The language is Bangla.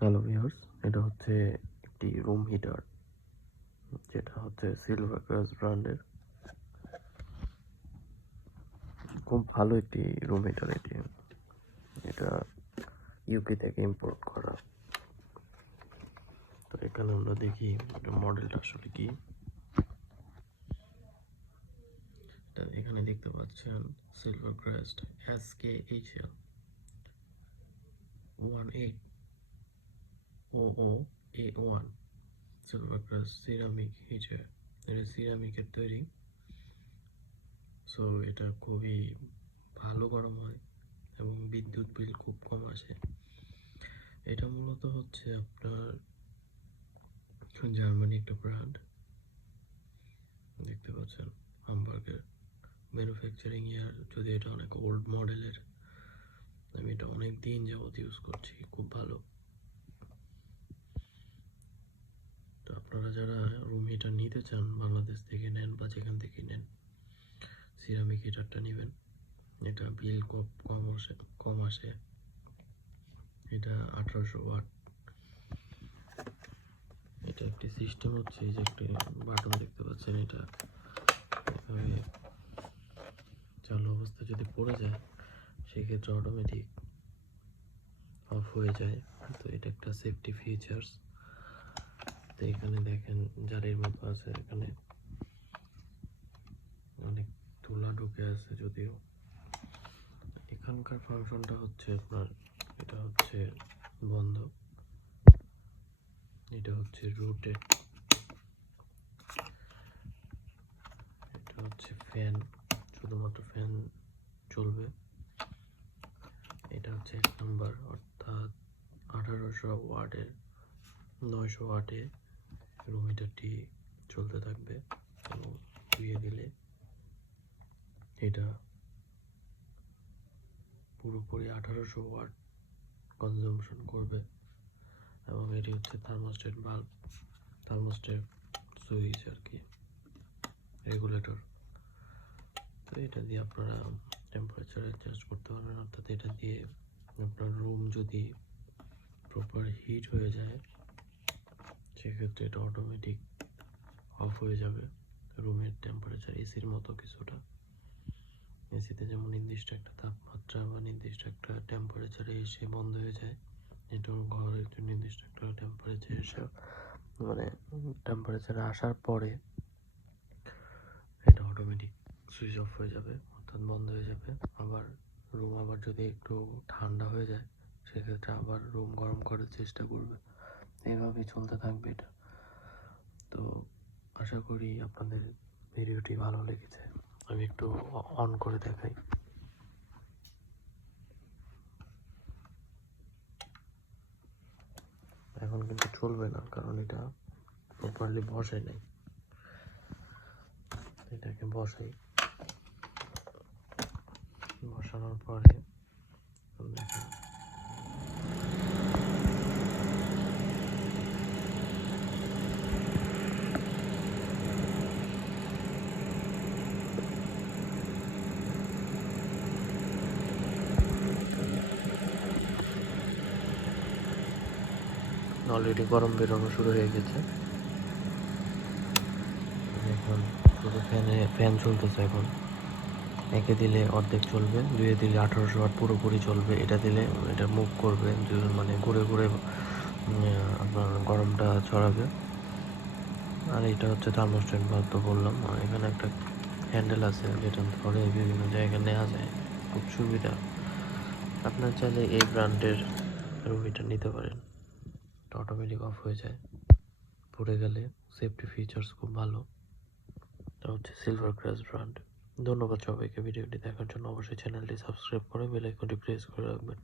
হ্যালো ভিউয়ার্স, এটা হচ্ছে একটি রুম হিটার, যেটা হচ্ছে সিলভার ক্রাশ ব্র্যান্ডের। খুব ভালো একটি রুম হিটার এটি। এটা ইউকে থেকে ইম্পোর্ট করা। তো এখানে আমরা দেখি এটা মডেলটা আসলে কি। এখানে দেখতে পাচ্ছেন silver crust SKHL 1800A1 silver crust ceramic heater. এটা সিরামিকের তৈরি। সো এটা খুবই ভালো গরম হয় এবং বিদ্যুৎ বিল খুব কম আসে। এটা মূলত হচ্ছে আপনার জার্মানি একটা ব্র্যান্ড, দেখতে পাচ্ছেন হামবার্গের ম্যানুফ্যাকচারিং ইয়ার। যদি এটা অনেক ওল্ড মডেলের, আমি এটা অনেক দিন যাবত ইউজ করছি, খুব ভালো। তো আপনারা যারা রুম হিটার নিতে চান, বাংলাদেশ থেকে নেন বা যেখান থেকে নেন, সিরামিক হিটারটা নেবেন। এটা বিল কম আসে। এটা 1800 ওয়াট। এটা একটি সিস্টেম হচ্ছে, এই যে একটি বাটন দেখতে পাচ্ছেন, এটা এভাবে চালু অবস্থা যদি পড়ে যায় সেক্ষেত্রে অটোমেটিক অফ হয়ে যায়। তো এটা একটা সেফটি ফিচার্স। তো এখানে দেখেন জারির মতো আছে, এখানে অনেক তুলা ঢুকে আছে। যদিও এখানকার ফাংশনটা হচ্ছে আপনার, এটা হচ্ছে বন্ধ, এটা হচ্ছে রোটেট, এটা হচ্ছে ফ্যান, শুধুমাত্র ফ্যান চলবে। এটা হচ্ছে 1 নাম্বার, অর্থাৎ 1800 ওয়াটের 900 ওয়াটে রুম হিটারটি চলতে থাকবে এবং ধুয়ে দিলে এটা পুরোপুরি 1800 ওয়াট কনজাম্পশন করবে। এবং এটি হচ্ছে থার্মোস্ট্যাট বাল্ব, থার্মোস্ট্যাট সুইচ আর কি, রেগুলেটর। তো এটা দিয়ে আপনারা টেম্পারেচার অ্যাডজাস্ট করতে পারবেন, অর্থাৎ এটা দিয়ে আপনার রুম যদি প্রপার হিট হয়ে যায় সেক্ষেত্রে এটা অটোমেটিক অফ হয়ে যাবে। রুমের টেম্পারেচার এসির মতো কিছুটা। এসিতে যেমন নির্দিষ্ট একটা তাপমাত্রা বা নির্দিষ্ট একটা টেম্পারেচারে এসে বন্ধ হয়ে যায়, এটাও ঘরের নির্দিষ্ট একটা টেম্পারেচার এসে মানে টেম্পারেচারে আসার পরে এটা অটোমেটিক সুইচ অফ হয়ে যাবে, অর্থাৎ বন্ধ হয়ে যাবে। আবার রুম আবার যদি একটু ঠান্ডা হয়ে যায় সেক্ষেত্রে আবার রুম গরম করার চেষ্টা করবে। এইভাবেই চলতে থাকবে এটা। তো আশা করি আপনাদের ভিডিওটি ভালো লেগেছে। আমি একটু অন করে দেখাই। এখন কিন্তু চলবে না, কারণ এটা প্রপারলি বসে নাই। এটাকে বসাই, বসানোর পরে দেখেন অলরেডি গরম বেরোনো শুরু হয়ে গেছে। এখন শুধু ফ্যান চলতেছে। এখন একে দিলে অর্ধেক চলবে, দুয়ে দিলে 1800 ওয়াট পুরোপুরি চলবে। এটা দিলে এটা মুভ করবে, মানে ঘুরে ঘুরে আপনার গরমটা ছড়াবে। আর এটা হচ্ছে থার্মোস্ট্যাট বাল্ব, তো বললাম। আর এখানে একটা হ্যান্ডেল আছে যেটা ধরে বিভিন্ন জায়গায় নেওয়া যায়, খুব সুবিধা। আপনার চাইলে এই ব্র্যান্ডের রুম হিটার নিতে পারেন, অটোমেটিক অফ হয়ে যায় পড়ে গেলে। সেফটি ফিচার্স খুব ভালো। এটা হচ্ছে সিলভার ক্রাশ ব্র্যান্ড। ধন্যবাদ সবাইকে ভিডিওটি দেখার জন্য। অবশ্যই চ্যানেলটি সাবস্ক্রাইব করে বেল আইকনটি প্রেস করে রাখবেন।